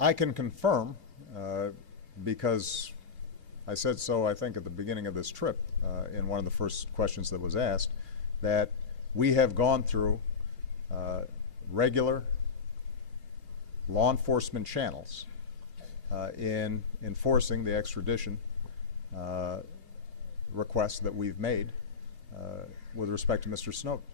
I can confirm, because I said so, I think, at the beginning of this trip, in one of the first questions that was asked, that we have gone through regular law enforcement channels in enforcing the extradition requests that we've made with respect to Mr. Snowden.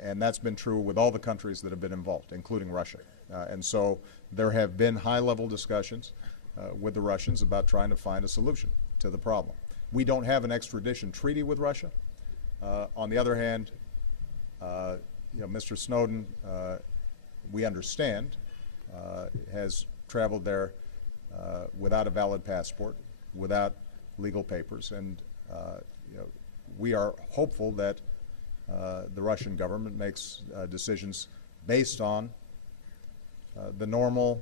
And that's been true with all the countries that have been involved, including Russia. And so there have been high-level discussions with the Russians about trying to find a solution to the problem. We don't have an extradition treaty with Russia. On the other hand, Mr. Snowden, we understand, has traveled there without a valid passport, without legal papers, and we are hopeful that the Russian government makes decisions based on the normal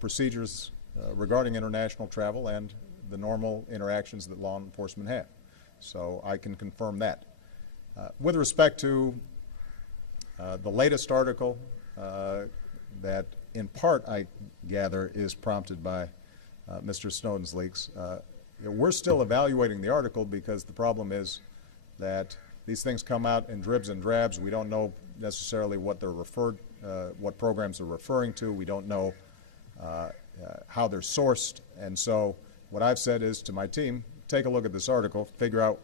procedures regarding international travel and the normal interactions that law enforcement have. So I can confirm that. With respect to the latest article that in part I gather is prompted by Mr. Snowden's leaks, we're still evaluating the article because the problem is that these things come out in dribs and drabs. We don't know necessarily what they're what programs they're referring to. We don't know how they're sourced. And so what I've said is to my team, take a look at this article, figure out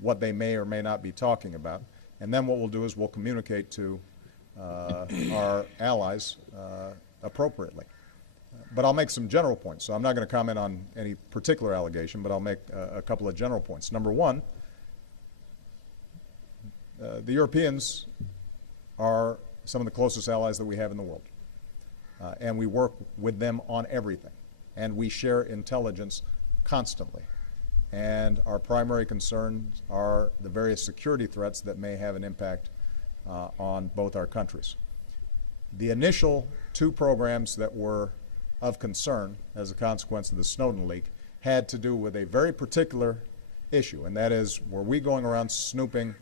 what they may or may not be talking about, and then what we'll do is we'll communicate to our allies appropriately. But I'll make some general points. So I'm not going to comment on any particular allegation, but I'll make a couple of general points. Number one, the Europeans are some of the closest allies that we have in the world. And we work with them on everything. And we share intelligence constantly. And our primary concerns are the various security threats that may have an impact on both our countries. The initial two programs that were of concern as a consequence of the Snowden leak had to do with a very particular issue, and that is, were we going around snooping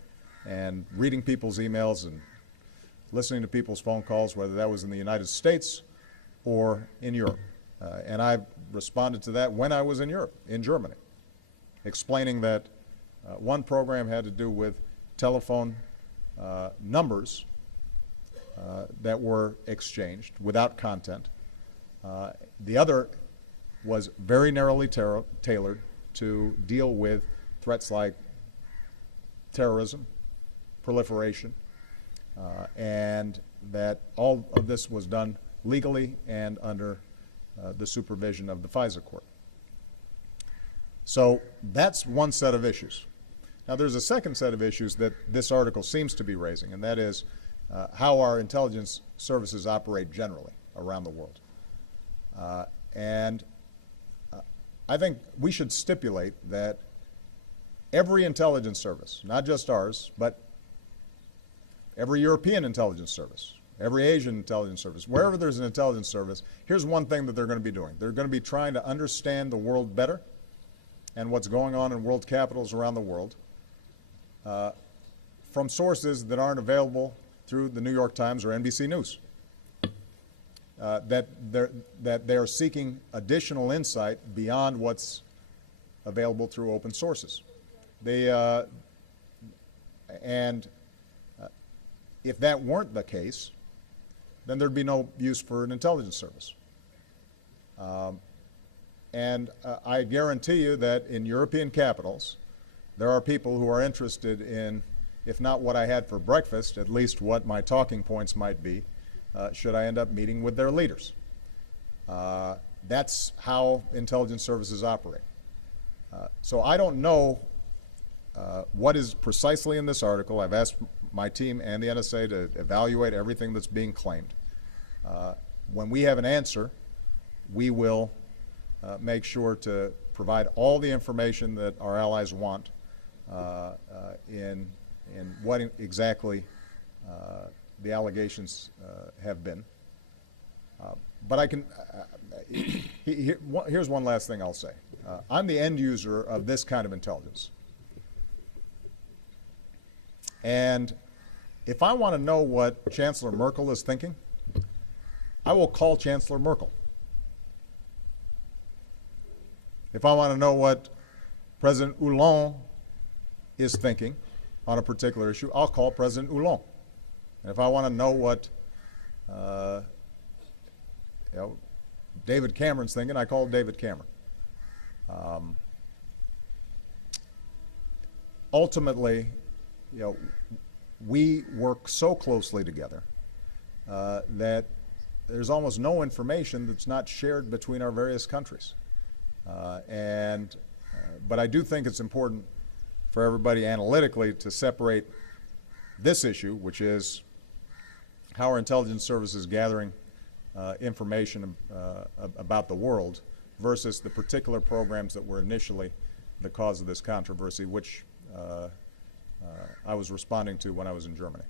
and reading people's emails and listening to people's phone calls, whether that was in the United States or in Europe? And I responded to that when I was in Europe, in Germany, explaining that one program had to do with telephone numbers that were exchanged without content. The other was very narrowly tailored to deal with threats like terrorism, proliferation, and that all of this was done legally and under the supervision of the FISA court. So that's one set of issues. Now there's a second set of issues that this article seems to be raising, and that is how our intelligence services operate generally around the world. And I think we should stipulate that every intelligence service, not just ours, but every European intelligence service, every Asian intelligence service, wherever there's an intelligence service, here's one thing that they're going to be doing. They're going to be trying to understand the world better and what's going on in world capitals around the world from sources that aren't available through the New York Times or NBC News. That they're seeking additional insight beyond what's available through open sources. And if that weren't the case, then there'd be no use for an intelligence service. And I guarantee you that in European capitals, there are people who are interested in, if not what I had for breakfast, at least what my talking points might be, should I end up meeting with their leaders. That's how intelligence services operate. So I don't know what is precisely in this article. I've asked my team and the NSA to evaluate everything that's being claimed. When we have an answer, we will make sure to provide all the information that our allies want in what exactly the allegations have been. But I can, here's one last thing I'll say. I'm the end user of this kind of intelligence. And if I want to know what Chancellor Merkel is thinking, I will call Chancellor Merkel If I want to know what President Hollande is thinking on a particular issue, I'll call President Hollande. And if I want to know what David Cameron's thinking, I call David Cameron. Ultimately, we work so closely together that there's almost no information that's not shared between our various countries. But I do think it's important for everybody analytically to separate this issue, which is how our intelligence service is gathering information about the world, versus the particular programs that were initially the cause of this controversy, which I was responding to when I was in Germany.